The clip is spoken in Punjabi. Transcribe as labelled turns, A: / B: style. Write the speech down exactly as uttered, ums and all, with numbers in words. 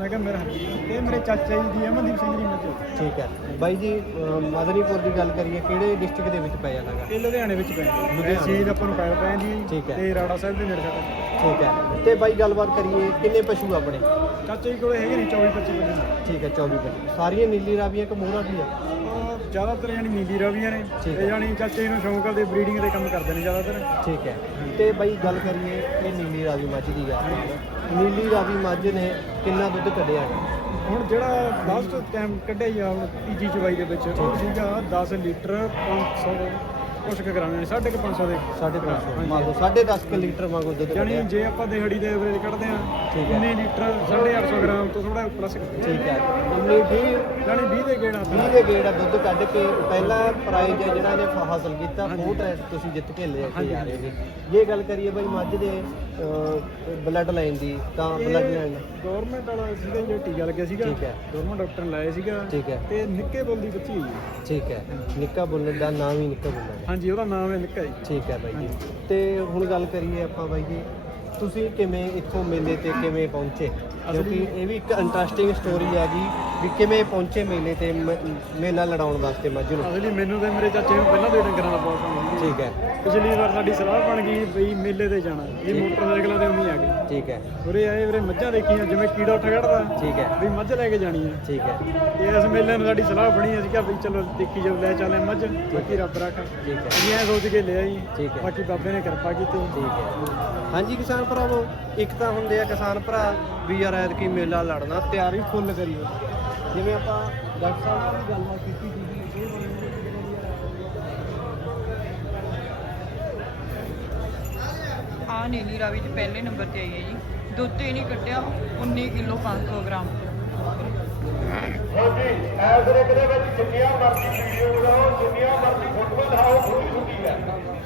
A: ਹੈਗਾ ਮੇਰਾ ਹਰਜੀਤ ਤੇ ਮੇਰੇ ਚਾਚਾ ਜੀ ਦੀ ਅਮਨਦੀਪ ਸਿੰਘ ਦੀ ਮੱਝ।
B: ਠੀਕ ਹੈ ਬਾਈ ਜੀ, ਅ, ਮਦਨੀਪੁਰ ਦੀ ਗੱਲ ਕਰੀਏ ਕਿਹੜੇ ਡਿਸਟ੍ਰਿਕਟ ਦੇ ਵਿੱਚ ਪੈ ਜਾਂਦਾ ਗਾ?
A: ਇਹ ਲੁਧਿਆਣੇ ਵਿੱਚ ਪੈਂਦੀ
B: ਲੁਧਿਆਣੇ।
A: ਸ਼ਹੀਦ ਆਪਾਂ ਨੂੰ ਪੈਲ ਪੈਂਦੀ
B: ਠੀਕ ਹੈ।
A: ਤੇ ਰਾੜਾ ਸਾਹਿਬ ਦੇ ਨੇੜੇ ਸਾਡਾ।
B: ਠੀਕ ਹੈ ਤੇ ਬਾਈ ਗੱਲਬਾਤ ਕਰੀਏ ਕਿੰਨੇ ਪਸ਼ੂ ਆਪਣੇ?
A: ਚਾਚਾ ਜੀ ਕੋਲੇ ਹੈਗੇ ਨੇ ਚੌਵੀ ਪੱਚੀ ਬੰਦੇ।
B: ਠੀਕ ਹੈ ਚੌਵੀ ਪਸ਼ੂ, ਸਾਰੀਆਂ ਨੀਲੀ ਰਾਵੀਆਂ ਕਿ ਮੋਹਰਾ ਵੀ ਆ?
A: ਉਹ ਜ਼ਿਆਦਾਤਰ ਯਾਨੀ ਨੀਲੀ ਰਾਵੀਆਂ ਨੇ
B: ਠੀਕ
A: ਤੇ
B: ਹੈ।
A: ਯਾਨੀ ਚਾਚੇ ਜੀ ਨੂੰ ਸ਼ੌਂਕ ਆ ਤੇ ਬਰੀਡਿੰਗ ਦੇ ਕੰਮ ਕਰਦੇ ਨੇ ਜ਼ਿਆਦਾਤਰ।
B: ਠੀਕ ਹੈ ਤੇ ਬਾਈ ਗੱਲ ਕਰੀਏ ਇਹ ਨੀਲੀ ਰਾਵੀ ਮੱਝ ਦੀ ਗੱਲ, ਨੀਲੀ ਰਾਵੀ ਮੱਝ ਨੇ ਕਿੰਨਾ ਦੁੱਧ ਕੱਢਿਆ ਹੈ?
A: ਹੁਣ ਜਿਹੜਾ ਲਾਸਟ ਟਾਈਮ ਕੱਢਿਆ ਜੀ ਆ ਹੁਣ ਤੀਜੀ ਚਵਾਈ ਦੇ ਵਿੱਚ ਉਹ ਸੀਗਾ ਦਸ ਲੀਟਰ ਪੰਜ ਸੌ ਕੁਛ ਕੁ ਗ੍ਰਾਮ, ਯਾਨੀ ਸਾਢੇ ਕੁ ਪੰਜ ਸੌ ਦੇ
B: ਸਾਢੇ ਪੰਜ ਸੌ
A: ਹਾਂਜੀ।
B: ਮੰਗੋ ਸਾਢੇ ਦਸ ਕੁ ਲੀਟਰ ਮੰਗੋ ਦੁੱਧ
A: ਯਾਨੀ
B: ਕੱਢਿਆ।
A: ਜੇ ਆਪਾਂ ਦਿਹਾੜੀ ਦੇ ਐਵਰੇਜ ਕੱਢਦੇ ਆ
B: ਠੀਕ ਹੈ।
A: ਉੱਨੀ ਲੀਟਰ ਸਾਢੇ ਅੱਠ ਸੌ ਗ੍ਰਾਮ ਤੋਂ ਥੋੜਾ ਪਲੱਸ
B: ਠੀਕ ਹੈ ਉਨੀ ਵੀਹ
A: ਯਾਨੀ ਵੀਹ ਦੇ ਗੇੜਾ
B: ਵੀਹ ਦੇ ਗੇੜਾ ਦੁੱਧ ਕੱਢ ਕੇ ਪਹਿਲਾ ਪ੍ਰਾਈਜ਼ ਹੈ ਜਿਹੜਾ ਇਹਨੇ ਹਾਸਲ ਕੀਤਾ ਉਹ ਤਾਂ ਤੁਸੀਂ ਜਿੱਤ ਕੇ ਲੈ ਕੇ ਜਾ ਰਹੇ ਹੋ ਜੀ। ਜੇ ਗੱਲ ਕਰੀਏ ਬਾਈ ਮੱਝ ਦੇ ਬਲੱਡ ਲਾਈਨ ਦੀ ਤਾਂ ਬਲੱਡ ਲਾਈਨ
A: ਗਵਰਨਮੈਂਟ ਵਾਲਾ ਸੀਗਾ ਜਿਹੜਾ ਟੀਕਾ ਲੱਗਿਆ ਸੀਗਾ
B: ਠੀਕ ਹੈ।
A: ਗਵਰਨਮੈਂਟ ਡਾਕਟਰ ਨੇ ਲਾਇਆ ਸੀਗਾ
B: ਠੀਕ ਹੈ।
A: ਤੇ ਨਿੱਕੇ ਬੁੱਲ ਦੀ ਬੱਚੀ ਹੋਈ ਹੈ।
B: ਠੀਕ ਹੈ, ਨਿੱਕਾ ਬੁੱਲਟ ਦਾ ਨਾਮ ਹੀ ਨਿੱਕਾ ਬੁੱਲਟ ਹੈ।
A: ਹਾਂਜੀ ਉਹਦਾ ਨਾਮ ਹੈ ਨਿੱਕਾ ਜੀ।
B: ਠੀਕ ਹੈ ਬਾਈ ਜੀ। ਤੇ ਹੁਣ ਗੱਲ ਕਰੀਏ ਆਪਾਂ ਬਾਈ ਜੀ, ਤੁਸੀਂ ਕਿਵੇਂ ਇੱਥੋਂ ਮੇਲੇ ਤੇ ਕਿਵੇਂ ਪਹੁੰਚੇ? ਕਿਉਂਕਿ ਇਹ ਵੀ ਇੱਕ ਇੰਟਰਸਟਿੰਗ ਸਟੋਰੀ ਹੈਗੀ ਵੀ ਕਿਵੇਂ ਪਹੁੰਚੇ ਮੇਲੇ ਤੇ ਮ- ਮੇਲਾ ਲੜਾਉਣ ਵਾਸਤੇ ਮੱਝ ਨੂੰ।
A: ਅਸਲੀ ਮੈਨੂੰ ਤੇ ਮੇਰੇ ਚਾਚੇ ਨੂੰ ਪਹਿਲਾਂ ਤੋਂ ਹੀ ਡੰਗਰਾਂ ਦਾ ਬਹੁਤ ਸ਼ੌਂਕ ਸੀ।
B: ਠੀਕ ਹੈ।
A: ਪਿਛਲੀ ਵਾਰ ਸਾਡੀ ਸਲਾਹ ਬਣ ਗਈ ਬਈ ਮੇਲੇ ਤੇ ਜਾਣਾ, ਇਹ ਮੋਟਰਸਾਈਕਲਾਂ ਤੇ ਉਮੀ ਆ ਗਈ।
B: ਠੀਕ ਹੈ।
A: ਉਰੇ ਆਏ ਉਰੇ ਮੱਝਾਂ ਦੇਖੀਆਂ ਜਿਵੇਂ ਕੀੜਾ ਉੱਠ ਖੜਦਾ
B: ਠੀਕ ਹੈ।
A: ਵੀ ਮੱਝ ਲੈ ਕੇ ਜਾਣੀ ਹੈ।
B: ਠੀਕ ਹੈ।
A: ਤੇ ਇਸ ਮੇਲੇ ਨੂੰ ਸਾਡੀ ਸਲਾਹ ਬਣੀ, ਅਸੀਂ ਕਿਹਾ ਵੀ ਚਲੋ ਦੇਖੀ ਜਾਓ, ਲੈ ਚੱਲੇ ਮੱਝ, ਬਾਕੀ ਰੱਬ ਰੱਖਾ।
B: ਠੀਕ ਹੈ।
A: ਅਸੀਂ ਐਂ ਸੋਚ ਕੇ ਲਿਆ ਜੀ,
B: ਠੀਕ ਹੈ।
A: ਬਾਕੀ ਬਾਬੇ ਨੇ ਕਿਰਪਾ ਕੀਤੀ।
B: ਠੀਕ ਹੈ। ਹਾਂਜੀ ਕਿਸਾਨ ਭਰਾਵੋ, ਇੱਕ ਤਾਂ ਹੁੰਦੇ ਆ ਕਿਸਾਨ ਭਰਾ ਵੀ ਯਾਰ ਐਤਕੀ ਮੇਲਾ ਲੜਨਾ, ਤਿਆਰੀ ਫੁੱਲ ਕਰੀਓ। ਜਿਵੇਂ ਆਪਾਂ ਡਾਕਟਰ ਸਾਹਿਬ ਨਾਲ ਵੀ ਗੱਲਬਾਤ ਕੀਤੀ ਸੀ
C: ਆ ਨੀਲੀ ਰਾਵੀ 'ਚ ਪਹਿਲੇ ਨੰਬਰ ਤੇ ਆਈ ਹੈ ਜੀ। ਦੁੱਧ ਹੀ ਨਹੀਂ ਕੱਢਿਆ ਉੱਨੀ ਕਿਲੋ ਪੰਜ ਸੌ ਗ੍ਰਾਮ।
D: ਹਾਂਜੀ ਐਸ ਰੇਕ ਦੇ ਵਿੱਚ ਜਿੰਨੀਆਂ ਮਰਜ਼ੀ ਵੀਡੀਓ ਬਣਾਓ, ਜਿੰਨੀਆਂ ਮਰਜ਼ੀ ਫੋਟੋਆਂ ਦਿਖਾਓ, ਥੋੜੀ ਛੁੱਟੀ ਹੈ।